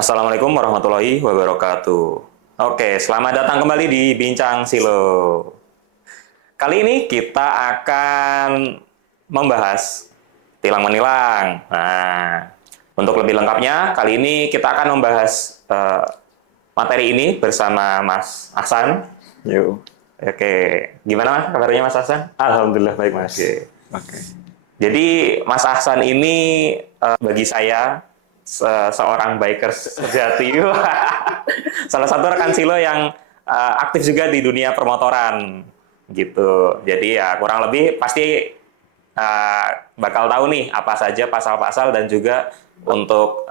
Assalamualaikum warahmatullahi wabarakatuh. Oke, selamat datang kembali di Bincang Silo. Kali ini kita akan membahas tilang menilang. Nah, untuk lebih lengkapnya, kali ini kita akan membahas materi ini bersama Mas Ahsan. Yuk. Oke, gimana Mas kabarnya Mas Ahsan? Alhamdulillah baik, Mas. Oke. Jadi Mas Ahsan ini bagi saya seorang biker sejati, salah satu rekan Silo yang aktif juga di dunia permotoran gitu. Jadi ya kurang lebih pasti bakal tahu nih apa saja pasal-pasal dan juga untuk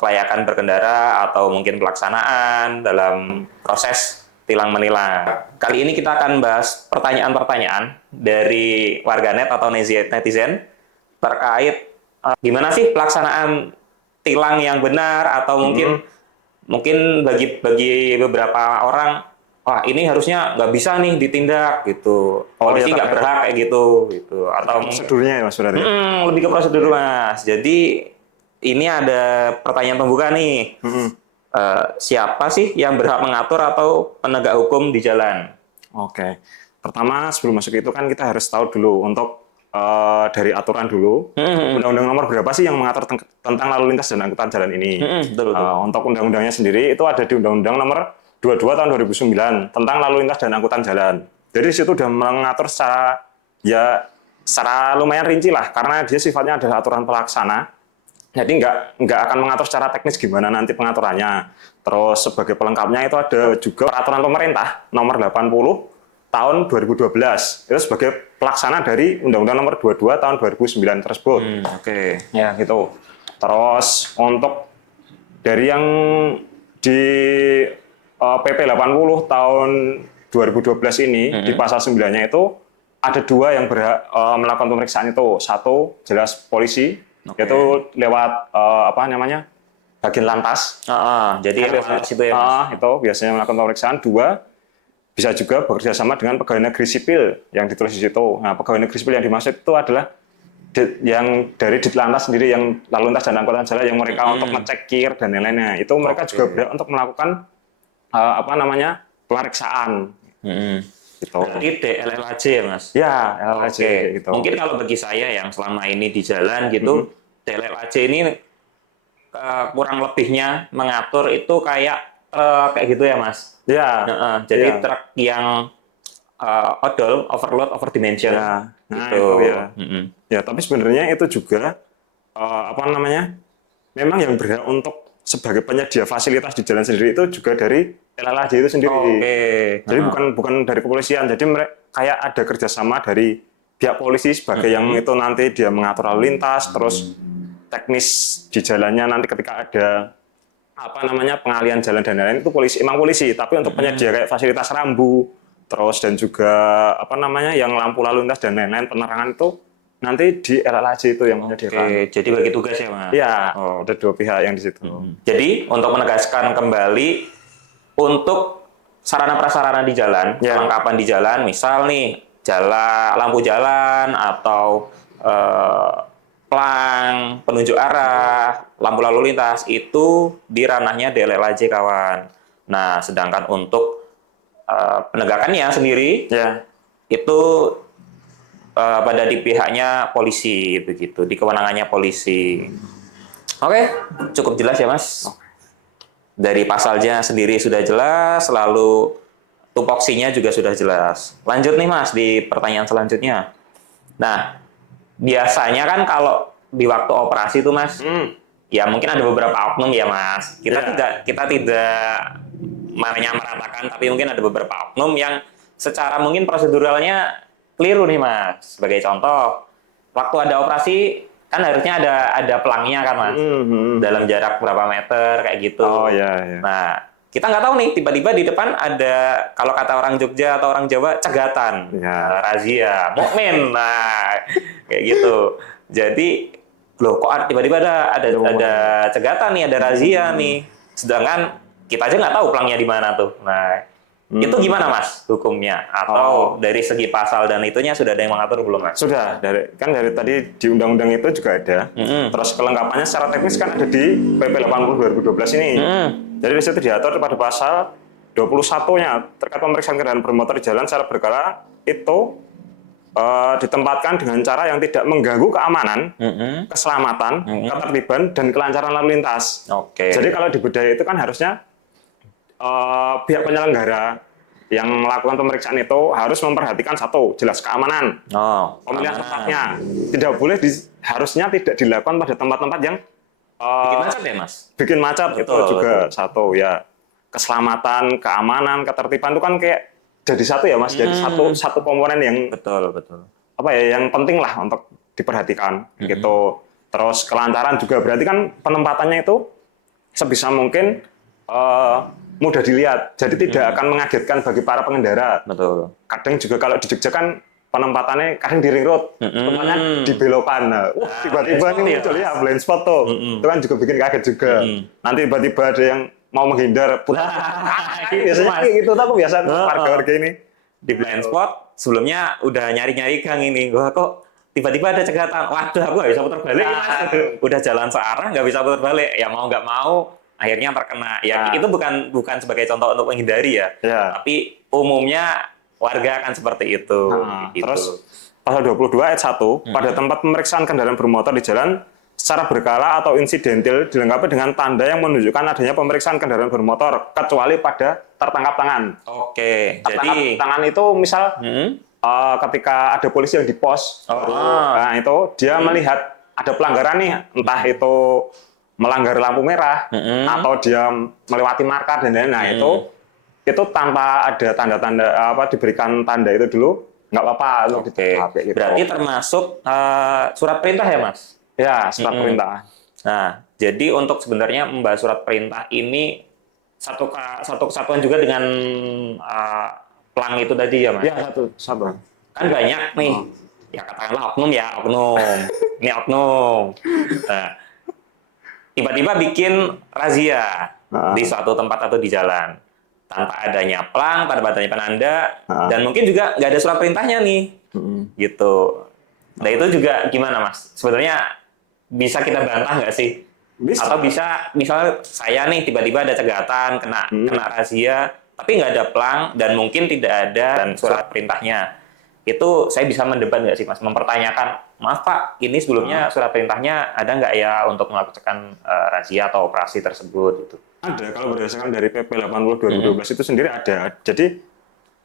kelayakan berkendara atau mungkin pelaksanaan dalam proses tilang menilang. Kali ini kita akan bahas pertanyaan-pertanyaan dari warganet atau netizen terkait gimana sih pelaksanaan tilang yang benar, atau mungkin bagi beberapa orang, wah ini harusnya nggak bisa nih ditindak gitu, polisi nggak berhak kayak gitu atau prosedurnya ya Mas berarti. lebih ke prosedur Mas. Jadi ini ada pertanyaan pembuka nih. Siapa sih yang berhak mengatur atau penegak hukum di jalan? Oke. Pertama sebelum masuk itu kan kita harus tahu dulu untuk dari aturan dulu. Undang-undang nomor berapa sih yang mengatur tentang lalu lintas dan angkutan jalan ini? Betul. Untuk undang-undangnya sendiri itu ada di Undang-Undang nomor 22 tahun 2009 tentang lalu lintas dan angkutan jalan. Jadi di situ sudah mengatur secara lumayan rinci lah, karena dia sifatnya adalah aturan pelaksana. Jadi nggak akan mengatur secara teknis gimana nanti pengaturannya. Terus sebagai pelengkapnya itu ada juga peraturan pemerintah nomor 80 tahun 2012. Itu sebagai pelaksana dari Undang-Undang nomor 22 tahun 2009 tersebut. Oke. Ya gitu. Terus untuk dari yang di PP 80 tahun 2012 ini, di pasal 9-nya itu ada dua yang berhak melakukan pemeriksaan itu. Satu jelas polisi, yaitu lewat bagian lantas. Jadi itu ya Mas. Itu biasanya melakukan pemeriksaan. Dua, bisa juga bekerja sama dengan pegawai negeri sipil yang ditulis di situ. Nah, pegawai negeri sipil yang dimaksud itu adalah yang dari Ditlantas sendiri, yang lalu lintas dan angkutan jalan, yang mereka untuk ngecek kir dan lain-lainnya. Itu mereka juga berhak untuk melakukan pemeriksaan. Gitu. Berarti DLLAJ ya Mas? Ya, LLAJ gitu. Mungkin kalau bagi saya yang selama ini di jalan gitu, DLLAJ ini kurang lebihnya mengatur itu kayak kayak gitu ya Mas? Ya. Jadi truk yang odol, overload, overdimension. Ya. Nah, gitu. itu ya. Ya, tapi sebenarnya itu juga memang yang berhak untuk sebagai penyedia fasilitas di jalan sendiri itu juga dari LLAJ itu sendiri. Jadi bukan dari kepolisian. Jadi mereka kayak ada kerjasama dari pihak polisi sebagai yang itu nanti dia mengatur lalu lintas, terus teknis di jalannya nanti ketika ada pengalian jalan dan lain-lain itu emang polisi. Tapi untuk penyedia kayak fasilitas rambu, terus dan juga yang lampu lalu lintas dan lain-lain, penerangan itu nanti di LLAJ itu yang menyediakan. Jadi bagi tugas ya Mas? Iya, ada dua pihak yang di situ. Jadi untuk menegaskan kembali, untuk sarana prasarana di jalan, kelengkapan di jalan, misal nih lampu jalan atau pelang, penunjuk arah, lampu lalu lintas, itu di ranahnya DLLAJ kawan. Nah, sedangkan untuk penegakannya sendiri, itu pada di pihaknya polisi, begitu, di kewenangannya polisi. Oke, cukup jelas ya Mas? Dari pasalnya sendiri sudah jelas, lalu tupoksinya juga sudah jelas. Lanjut nih Mas, di pertanyaan selanjutnya. Nah, biasanya kan kalau di waktu operasi itu Mas, ya mungkin ada beberapa oknum ya Mas. Kita tidak meratakan, tapi mungkin ada beberapa oknum yang secara mungkin proseduralnya keliru nih Mas. Sebagai contoh, waktu ada operasi kan harusnya ada pelangnya kan Mas, dalam jarak berapa meter kayak gitu. Nah, kita nggak tahu nih, tiba-tiba di depan ada, kalau kata orang Jogja atau orang Jawa, cegatan, razia, mukmin, nah kayak gitu. Jadi, loh kok tiba-tiba ada cegatan nih, ada razia nih, sedangkan kita aja nggak tahu pelangnya di mana tuh. Nah, Itu gimana Mas hukumnya? Atau dari segi pasal dan itunya sudah ada yang mengatur belum Mas? Sudah, dari tadi di undang-undang itu juga ada. Terus kelengkapannya secara teknis kan ada di PP 80 2012 ini. Jadi di situ diatur pada pasal 21-nya terkait pemeriksaan kendaraan bermotor di jalan secara berkala itu ditempatkan dengan cara yang tidak mengganggu keamanan, keselamatan, ketertiban, dan kelancaran lalu lintas. Jadi kalau di budaya itu kan harusnya pihak penyelenggara yang melakukan pemeriksaan itu harus memperhatikan satu, jelas keamanan, pemilihan tempatnya. Tidak boleh harusnya tidak dilakukan pada tempat-tempat yang bikin macet ya Mas? Bikin macet itu juga satu ya. Keselamatan, keamanan, ketertiban itu kan kayak jadi satu ya Mas, jadi satu komponen yang betul apa ya, yang penting lah untuk diperhatikan gitu. Terus kelancaran juga berarti kan penempatannya itu sebisa mungkin mudah dilihat, jadi tidak akan mengagetkan bagi para pengendara. Betul. Kadang juga kalau di Jogja kan penempatannya kadang di ring road, tempatnya di belokan. Tiba-tiba nih muncul ya blind spot tuh, itu kan juga bikin kaget juga. Nanti tiba-tiba ada yang mau menghindar, biasanya kayak gitu. Aku biasa warga ini di blind spot sebelumnya udah nyari-nyari gang ini, wah kok tiba-tiba ada cegatan, waduh aku nggak bisa putar balik, udah jalan searah nggak bisa putar balik, ya mau nggak mau akhirnya terkena. Ya itu bukan sebagai contoh untuk menghindari ya, tapi umumnya warga akan seperti itu. Gitu. Terus pasal 22 ayat 1, pada tempat pemeriksaan kendaraan bermotor di jalan secara berkala atau insidental dilengkapi dengan tanda yang menunjukkan adanya pemeriksaan kendaraan bermotor kecuali pada tertangkap tangan. Jadi tangan itu misal ketika ada polisi yang di pos, nah itu dia melihat ada pelanggaran nih, entah itu melanggar lampu merah atau dia melewati marker dan lain-lain. Nah itu tanpa ada tanda-tanda diberikan tanda itu dulu nggak apa-apa. Gitu. Berarti termasuk surat perintah ya Mas? Ya, surat perintah. Nah, jadi untuk sebenarnya membahas surat perintah ini satu kesatuan juga dengan pelang itu tadi ya Mas? Ya, satu. Kan banyak nih, ya katakanlah oknum. Ini oknum. Nah, tiba-tiba bikin razia di suatu tempat atau di jalan tanpa adanya pelang, tanpa adanya penanda, dan mungkin juga nggak ada surat perintahnya nih, gitu. Nah itu juga gimana Mas? Sebenarnya bisa kita bantah nggak sih? Bisa. Atau bisa, misalnya saya nih tiba-tiba ada cegatan, kena razia, tapi nggak ada pelang dan mungkin tidak ada surat perintahnya. Itu saya bisa mendebat nggak sih Mas? Mempertanyakan, maaf Pak, ini sebelumnya surat perintahnya ada nggak ya untuk melakukan razia atau operasi tersebut? Gitu. Ada, kalau berdasarkan dari PP 80 2012 itu sendiri ada. Jadi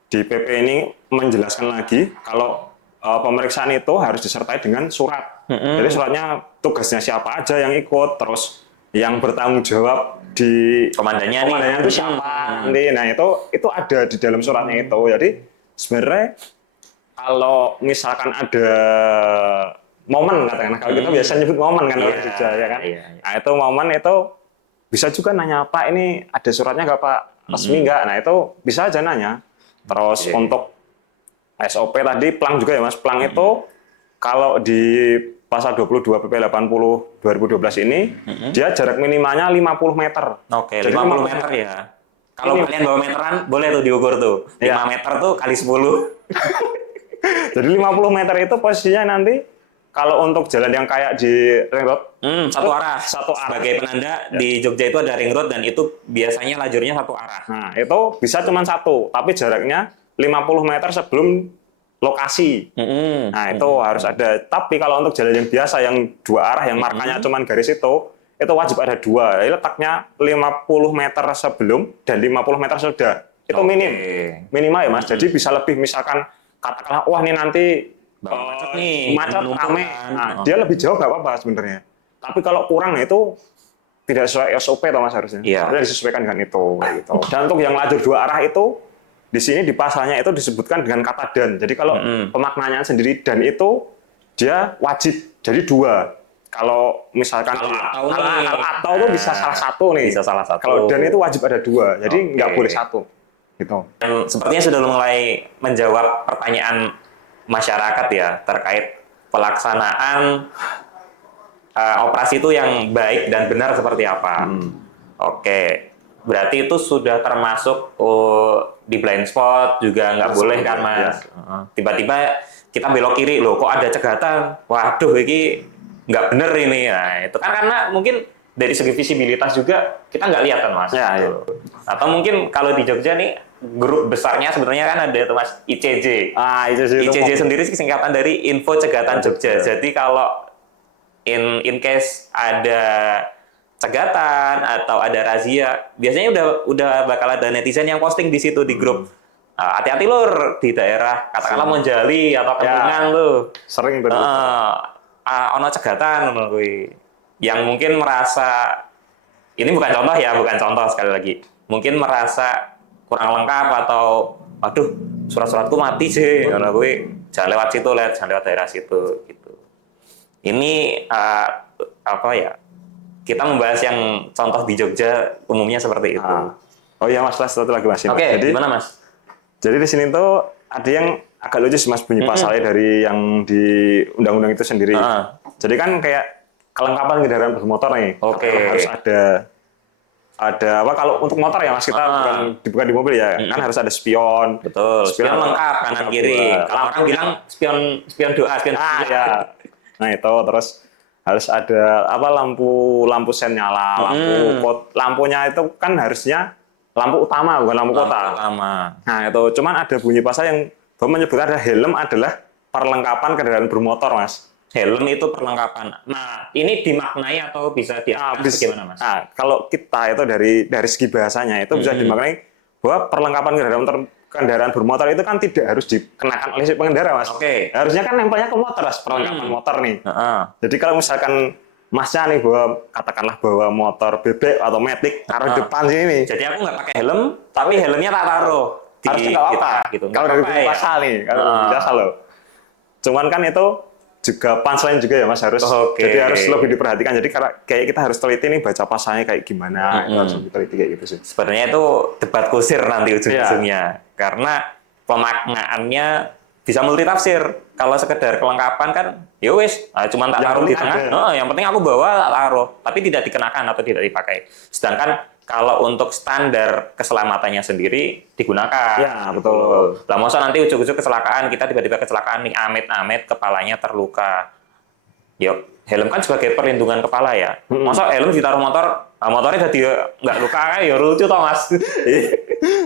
di PP ini menjelaskan lagi kalau pemeriksaan itu harus disertai dengan surat. Jadi suratnya tugasnya siapa aja yang ikut, terus yang bertanggung jawab di komandannya itu siapa nanti. Nah itu ada di dalam suratnya itu. Jadi sebenarnya kalau misalkan ada momen, katakanlah kalau kita biasa nyebut momen kan orang Jogja ya kan. Nah itu momen itu bisa juga nanya, Pak ini ada suratnya nggak Pak? Resmi nggak? Nah itu bisa aja nanya. Terus untuk SOP tadi, pelang juga ya Mas. Pelang itu kalau di pasal 22 PP 80 2012 ini, dia jarak minimalnya 50 meter. Jadi 50 meter ya. Kalau kalian bawa meteran, boleh tuh diukur tuh. 5 meter tuh kali 10. Jadi 50 meter itu posisinya nanti kalau untuk jalan yang kayak di ring road satu arah. Sebagai penanda di Jogja itu ada ring road dan itu biasanya lajurnya satu arah. Nah, itu bisa cuma satu, tapi jaraknya 50 meter sebelum lokasi. Nah, itu harus ada. Tapi kalau untuk jalan yang biasa yang dua arah yang markanya cuma garis itu wajib ada dua. Jadi letaknya 50 meter sebelum dan 50 meter sudah. Itu minimal ya Mas. Jadi bisa lebih, misalkan katakanlah wah ini nanti macet rame. Nah, dia lebih jauh nggak apa-apa sebenarnya. Tapi kalau kurang itu tidak sesuai SOP toh Mas harusnya. Harusnya disesuaikan dengan itu gitu. Dan untuk yang lajur dua arah itu di sini di pasalnya itu disebutkan dengan kata dan. Jadi kalau pemaknanya sendiri dan itu dia wajib jadi dua. Kalau misalkan kalau atau itu bisa salah satu nih. Bisa salah satu. Kalau dan itu wajib ada dua. Jadi nggak boleh satu. Gitu. Dan sepertinya sudah mulai menjawab pertanyaan masyarakat ya terkait pelaksanaan operasi itu yang baik dan benar seperti apa. berarti itu sudah termasuk di blind spot juga nggak boleh kan Mas? Tiba-tiba kita belok kiri, loh kok ada cegatan? Waduh, ini nggak bener ini. Nah, itu kan karena mungkin dari segi visibilitas juga kita nggak lihat kan Mas? Ya, ya. Atau mungkin kalau di Jogja nih, grup besarnya sebenarnya kan ada tuh Mas, ICJ. ICJ sendiri singkatan dari Info Cegatan Jogja. Jadi kalau in case ada cegatan atau ada razia, biasanya udah bakal ada netizen yang posting di situ di grup. Hati-hati lur di daerah katakanlah Monjali atau Kempungan lu. Sering bener. Ono cegatan ngono kuwi. Yang mungkin merasa ini bukan contoh ya, bukan contoh sekali lagi. Mungkin merasa kurang lengkap atau aduh, surat-suratku mati sih. Ngono kuwi jangan lewat situ, jangan lewat daerah situ gitu. Ini apa ya? Kita membahas yang contoh di Jogja umumnya seperti itu. Oh iya Mas, satu lagi Mas. Oke, gimana Mas? Jadi di sini tuh ada yang agak lucu sih Mas bunyi pasalnya dari yang di undang-undang itu sendiri. Jadi kan kayak kelengkapan kendaraan bermotor nih. Oke. Harus ada apa kalau untuk motor ya Mas, kita bukan di mobil ya. Kan harus ada spion. Betul. Spion lengkap kanan kiri. Kalau orang bilang spion doa, spion ya. Nah, itu terus harus ada apa lampu sen nyala, lampunya itu kan harusnya lampu utama bukan lampu kota. Nah, itu cuman ada bunyi pasal yang menyebut ada helm adalah perlengkapan kendaraan bermotor, Mas. Helm itu perlengkapan. Nah, ini dimaknai atau bisa bagaimana, Mas? Nah, kalau kita itu dari segi bahasanya itu bisa dimaknai bahwa perlengkapan kendaraan bermotor itu kan tidak harus dikenakan oleh si pengendara, Mas. Oke. Harusnya kan nempelnya ke motor, Mas, perlengkapan motor nih. Jadi kalau misalkan Masnya nih katakanlah bawa motor bebek atau matic taruh di depan sini. Jadi aku nggak pakai helm, tapi helmnya tak taruh. Harusnya nggak apa-apa. Gitu. Kalau dari pasal nih, kalau jasa loh. Cuman kan itu juga punchline juga ya Mas, harus jadi harus lebih diperhatikan. Jadi kayak kita harus teliti nih baca pasalnya kayak gimana, harus lebih teliti kayak gitu sih. Sebenarnya itu debat kusir nanti ujung-ujungnya. Karena pemaknaannya bisa multitafsir. Kalau sekedar kelengkapan kan, ya wis, cuma tak taruh di tengah. Yang penting aku bawa tak taruh, tapi tidak dikenakan atau tidak dipakai. Sedangkan kalau untuk standar keselamatannya sendiri digunakan. Ya, betul. Lah masa nanti ujung-ujung kecelakaan, kita tiba-tiba kecelakaan nih, amit-amit kepalanya terluka. Yuk, helm kan sebagai perlindungan kepala ya. Masa helm ditaruh motor, motornya jadi nggak luka kan? Ya lucu toh Mas.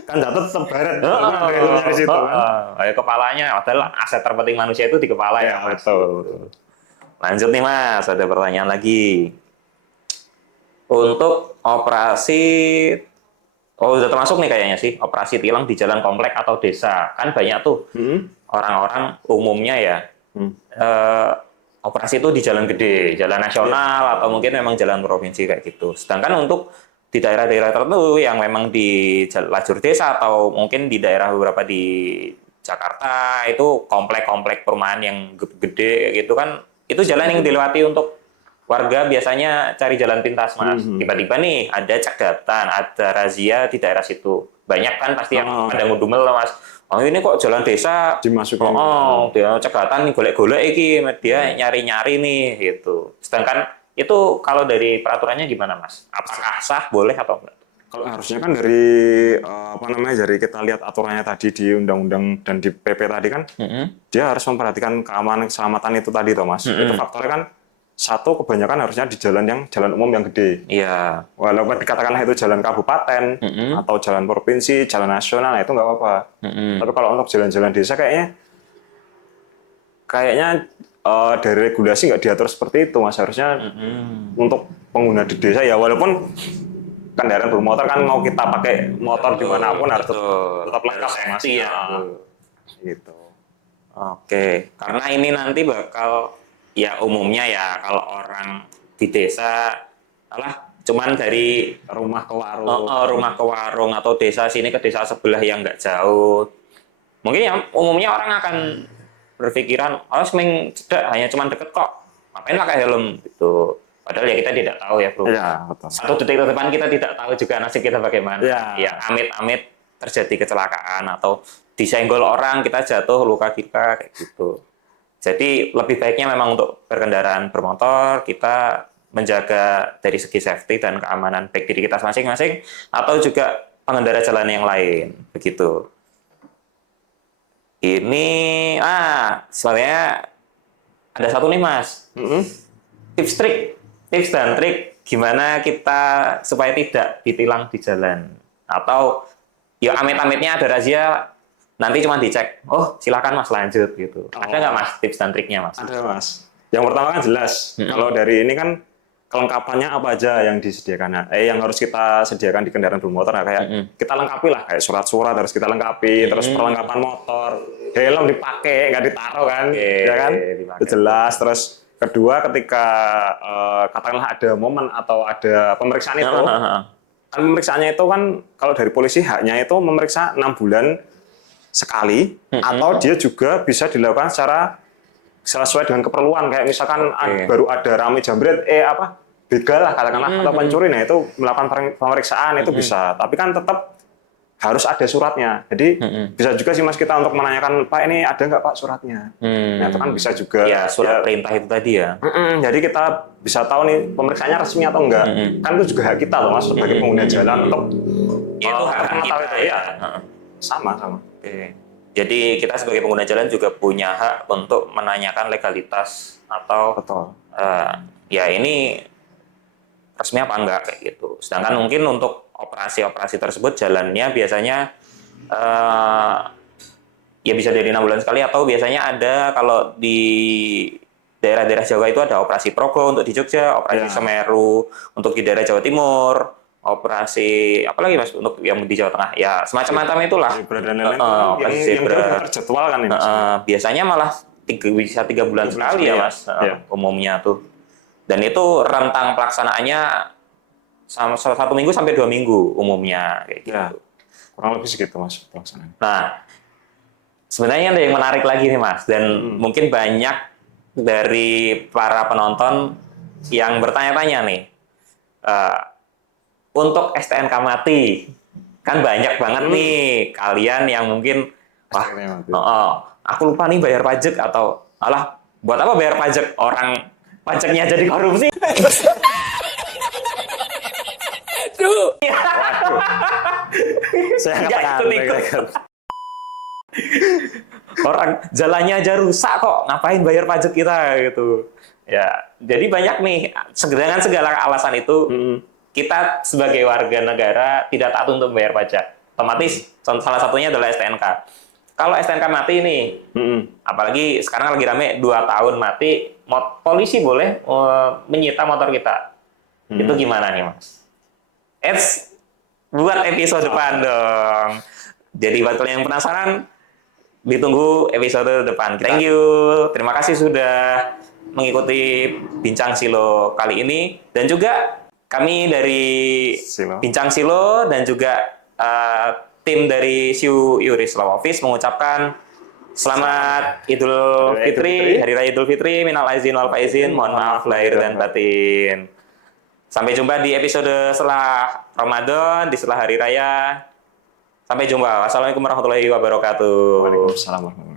Kan jatuh tetap baret. Dari situ kan. Kepalanya, padahal aset terpenting manusia itu di kepala ya. Betul. Lanjut nih Mas, ada pertanyaan lagi. Untuk operasi, udah termasuk nih kayaknya sih, operasi tilang di jalan komplek atau desa. Kan banyak tuh orang-orang umumnya ya, operasi itu di jalan gede, jalan nasional, atau mungkin memang jalan provinsi kayak gitu. Sedangkan untuk di daerah-daerah tertentu yang memang di lajur desa atau mungkin di daerah beberapa di Jakarta, itu komplek-komplek perumahan yang gede gitu kan, itu jalan yang dilewati untuk warga biasanya cari jalan pintas, Mas. Tiba-tiba nih ada cegatan, ada razia di daerah situ. Banyak kan pasti yang pada ngudumel, Mas. Oh ini kok jalan desa dimasukin. Dia cegatan nih, golek-golek iki, dia nyari-nyari nih gitu. Sedangkan itu kalau dari peraturannya gimana, Mas? Apakah sah, boleh atau enggak? Kalau harusnya kan dari dari kita lihat aturannya tadi di undang-undang dan di PP tadi kan, dia harus memperhatikan keamanan keselamatan itu tadi, toh Mas. Itu faktornya kan satu, kebanyakan harusnya di jalan umum yang gede. Iya. Walaupun dikatakanlah itu jalan kabupaten atau jalan provinsi, jalan nasional, itu nggak apa-apa. Tapi kalau untuk jalan-jalan desa kayaknya dari regulasi nggak diatur seperti itu, Mas. Harusnya untuk pengguna di desa ya, walaupun kendaraan bermotor kan mau kita pakai motor dimanapun harus tetap lengkap ya, Mas. Iya. Gitu. Oke, karena ini nanti bakal ya umumnya ya kalau orang di desa cuman dari rumah ke warung atau desa sini ke desa sebelah yang nggak jauh, mungkin ya umumnya orang akan berpikiran seming cedak, hanya cuman deket kok, ngapain pakai helm gitu. Padahal ya kita tidak tahu ya bro. Ya, betul. Satu detik ke depan kita tidak tahu juga nasib kita bagaimana. Ya amit-amit terjadi kecelakaan atau disenggol orang, kita jatuh luka kita kayak gitu. Jadi lebih baiknya memang untuk berkendaraan bermotor kita menjaga dari segi safety dan keamanan baik diri kita masing-masing atau juga pengendara jalan yang lain, begitu. Ini sebenarnya ada satu nih Mas, tips dan trik gimana kita supaya tidak ditilang di jalan atau ya amit-amitnya ada razia nanti cuma dicek, oh silakan Mas lanjut gitu. Ada nggak Mas tips dan triknya Mas? Ada Mas. Yang pertama kan jelas, kalau dari ini kan kelengkapannya apa aja yang disediakan, yang harus kita sediakan di kendaraan bermotor, kayak kita lengkapi lah, kayak surat-surat harus kita lengkapi, terus perlengkapan motor, helm dipakai, nggak ditaruh kan, ya kan, itu jelas. Terus kedua, ketika katakanlah ada momen atau ada pemeriksaan itu, kan pemeriksaannya itu kan kalau dari polisi haknya itu memeriksa 6 bulan sekali, atau dia juga bisa dilakukan secara sesuai dengan keperluan, kayak misalkan baru ada rame jambret, begal lah katakanlah, atau pencuri, nah itu melakukan pemeriksaan itu bisa, tapi kan tetap harus ada suratnya. Jadi bisa juga sih Mas kita untuk menanyakan, Pak ini ada nggak Pak suratnya? Nah itu kan bisa juga. Ya surat perintah itu tadi ya. Jadi kita bisa tahu nih pemeriksaannya resmi atau enggak. Kan itu juga hak kita loh Mas sebagai pengguna jalan untuk itu hak kita ya. Sama. Oke. Jadi kita sebagai pengguna jalan juga punya hak untuk menanyakan legalitas atau ya ini resmi apa enggak kayak gitu. Sedangkan mungkin untuk operasi-operasi tersebut jalannya biasanya ya bisa dari 6 bulan sekali atau biasanya ada kalau di daerah-daerah Jawa itu ada operasi Progo untuk di Jogja, operasi Semeru untuk di daerah Jawa Timur, operasi apalagi Mas untuk yang di Jawa Tengah ya semacam-macam itulah. Yang terjadwal kan ini. Biasanya malah bisa 3 bulan sekali ya Mas, umumnya tuh. Dan itu rentang pelaksanaannya sama 1 minggu sampai 2 minggu umumnya kayak gitu. Ya, kurang lebih segitu Mas pelaksanaan. Nah, sebenarnya ada yang menarik lagi nih Mas, dan mungkin banyak dari para penonton yang bertanya-tanya nih, untuk STNK mati, kan banyak banget nih kalian yang mungkin, aku lupa nih bayar pajak atau, alah buat apa bayar pajak, orang pajaknya jadi korupsi. Waduh. Saya ikut. Orang jalannya aja rusak kok, ngapain bayar pajak kita gitu. Ya, jadi banyak nih dengan segala alasan itu kita sebagai warga negara tidak taat untuk membayar pajak. Otomatis salah satunya adalah STNK. Kalau STNK mati nih, apalagi sekarang lagi rame 2 tahun mati, polisi boleh menyita motor kita. Itu gimana nih Mas? Buat episode depan dong. Jadi buat kalian yang penasaran, ditunggu episode depan. Thank you. Terima kasih sudah mengikuti Bincang Silo kali ini. Dan juga kami dari Bincang Silo dan juga tim dari Siu Yuris Law Office mengucapkan selamat Idul Fitri, Hari Raya Idul Fitri, minal aizin wal faizin, mohon maaf lahir dan batin. Sampai jumpa di episode setelah Ramadan, di setelah Hari Raya. Sampai jumpa. Wassalamualaikum warahmatullahi wabarakatuh. Waalaikumsalam warahmatullahi wabarakatuh.